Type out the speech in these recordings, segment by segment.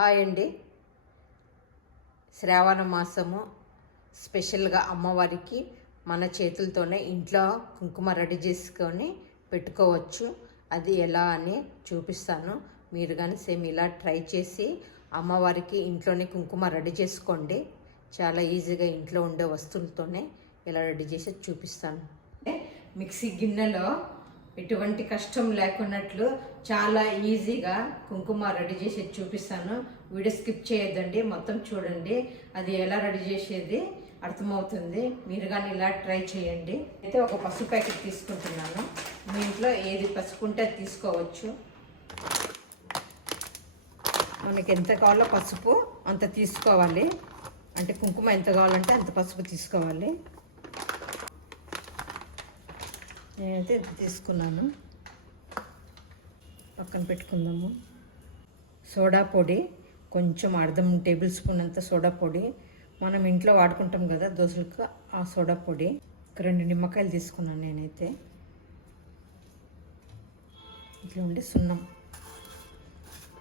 Hi అండి. శ్రావణ మాసము స్పెషల్గా అమ్మవారికి మన చేతులతోనే ఇంట్లో కుంకుమ రెడీ చేసుకొని పెట్టుకోవచ్చు. అది ఎలా అని చూపిస్తాను. మీరు కానీ సేమ్ ఇలా ట్రై చేసి అమ్మవారికి ఇంట్లోనే కుంకుమ రెడీ చేసుకోండి. చాలా ఈజీగా ఇంట్లో ఉండే వస్తువులతోనే ఎలా రెడీ చేసి చూపిస్తాను. మిక్సీ గిన్నెలో ఎటువంటి కష్టం లేకున్నట్లు చాలా ఈజీగా కుంకుమ రెడీ చేసి చూపిస్తాను. వీడియో స్కిప్ చేయొద్దండి, మొత్తం చూడండి. అది ఎలా రెడీ చేసేది అర్థమవుతుంది. మీరు కానీ ఇలా ట్రై చేయండి. అయితే ఒక పసుపు ప్యాకెట్ తీసుకుంటున్నాను. మీ ఇంట్లో ఏది పసుపు ఉంటే అది తీసుకోవచ్చు. మనకి ఎంత కావాలో పసుపు అంత తీసుకోవాలి. అంటే కుంకుమ ఎంత కావాలంటే అంత పసుపు తీసుకోవాలి. నేనైతే తీసుకున్నాను. పక్కన పెట్టుకుందాము. సోడా పొడి కొంచెం అర్ధం టేబుల్ స్పూన్ అంత సోడా పొడి, మనం ఇంట్లో వాడుకుంటాం కదా దోశలకు, ఆ సోడా పొడి. 2 నిమ్మకాయలు తీసుకున్నాను నేనైతే. ఇట్లా ఉండి సున్నం,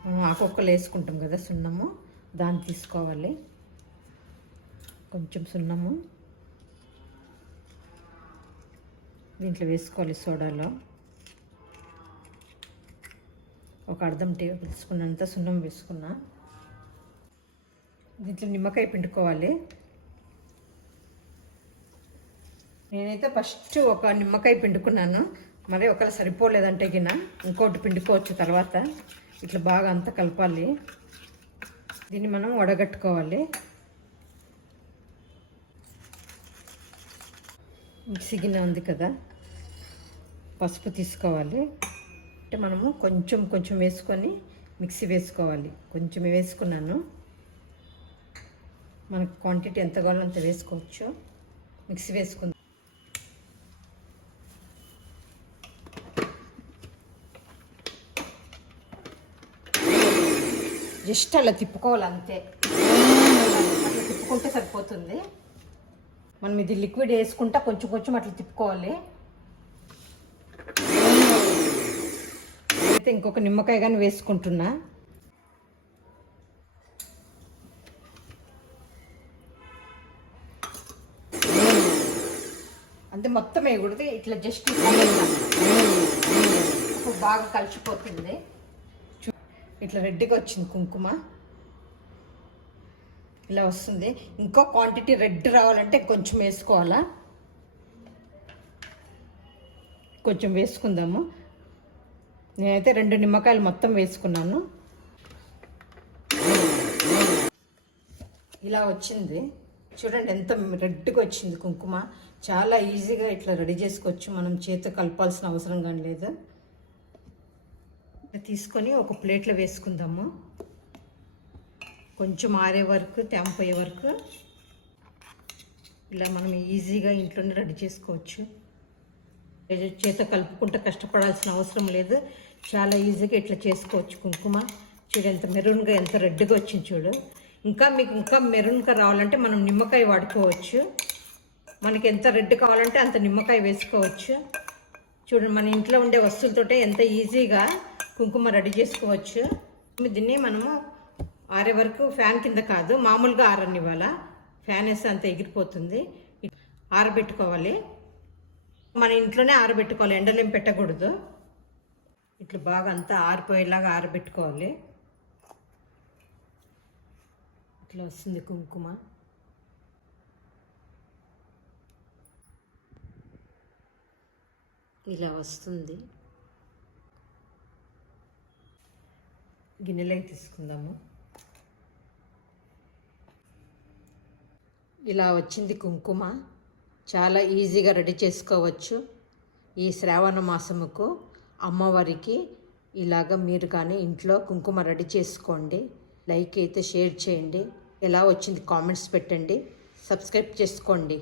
మనం ఆకొక్కలు వేసుకుంటాం కదా సున్నము, దాన్ని తీసుకోవాలి. కొంచెం సున్నము దీంట్లో వేసుకోవాలి. సోడాలో ఒక అర్ధం టేబుల్ స్పూన్ అంతా సున్నం వేసుకున్నా. దీంట్లో నిమ్మకాయ పిండుకోవాలి. నేనైతే ఫస్ట్ ఒక నిమ్మకాయ పిండుకున్నాను. మరి ఒకవేళ సరిపోలేదంటే గిన ఇంకోటి పిండుకోవచ్చు తర్వాత. ఇట్లా బాగా అంతా కలపాలి. దీన్ని మనం వడగట్టుకోవాలి. మిక్సీ గిన్నె ఉంది కదా, పసుపు తీసుకోవాలి. అంటే మనము కొంచెం కొంచెం వేసుకొని మిక్సీ వేసుకోవాలి. కొంచెం వేసుకున్నాను. మనకు క్వాంటిటీ ఎంత కావాలో అంత వేసుకోవచ్చు. మిక్సీ వేసుకుందాం. జస్ట్ అలా తిప్పుకోవాలి అంతే. అట్లా తిప్పుకుంటే సరిపోతుంది. మనం ఇది లిక్విడ్ వేసుకుంటా కొంచెం కొంచెం అట్లా తిప్పుకోవాలి. అయితే ఇంకొక నిమ్మకాయ కానీ వేసుకుంటున్నా. అంతే, మొత్తం వేయకూడదు. ఇట్లా జస్ట్ ఇప్పుడు బాగా కలిసిపోతుంది. ఇట్లా రెడ్గా వచ్చింది కుంకుమ, ఇలా వస్తుంది. ఇంకో క్వాంటిటీ రెడ్ రావాలంటే కొంచెం వేసుకోవాలా. కొంచెం వేసుకుందాము. నేనైతే 2 నిమ్మకాయలు మొత్తం వేసుకున్నాను. ఇలా వచ్చింది చూడండి, ఎంత రెడ్గా వచ్చింది కుంకుమ. చాలా ఈజీగా ఇట్లా రెడీ చేసుకోవచ్చు. మనం చేతితో కలపాల్సిన అవసరం కానీ లేదు. తీసుకొని ఒక ప్లేట్లో వేసుకుందాము. కొంచెం ఆరే వరకు, తేంపోయే వరకు ఇలా మనం ఈజీగా ఇంట్లోనే రెడీ చేసుకోవచ్చు. చేత కలుపుకుంటూ కష్టపడాల్సిన అవసరం లేదు. చాలా ఈజీగా ఇట్లా చేసుకోవచ్చు. కుంకుమ చూడు ఎంత మెరూన్గా, ఎంత రెడ్గా వచ్చింది చూడు. మీకు ఇంకా మెరూన్గా రావాలంటే మనం నిమ్మకాయ వాడుకోవచ్చు. మనకి ఎంత రెడ్ కావాలంటే అంత నిమ్మకాయ వేసుకోవచ్చు. చూడండి, మన ఇంట్లో ఉండే వస్తువులతోటే ఎంత ఈజీగా కుంకుమ రెడీ చేసుకోవచ్చు. దీన్ని మనము ఆరే వరకు, ఫ్యాన్ కింద కాదు, మామూలుగా ఆరనివ్వాల. ఫ్యాన్ వేస్తే అంత ఎగిరిపోతుంది. ఆరబెట్టుకోవాలి. మన ఇంట్లోనే ఆరబెట్టుకోవాలి, ఎండలో ఏం పెట్టకూడదు. ఇట్లా బాగా అంతా ఆరిపోయేలాగా ఆరబెట్టుకోవాలి. ఇట్లా వస్తుంది కుంకుమ. ఇలా వస్తుంది. గిన్నెలోకి తీసుకుందాము. ఇలా వచ్చింది కుంకుమ. చాలా ఈజీగా రెడీ చేసుకోవచ్చు. ఈ శ్రావణ మాసముకు అమ్మవారికి ఇలాగ మీరు కానీ ఇంట్లో కుంకుమ రెడీ చేసుకోండి. లైక్ అయితే షేర్ చేయండి. ఎలా వచ్చింది కామెంట్స్ పెట్టండి. సబ్స్క్రైబ్ చేసుకోండి.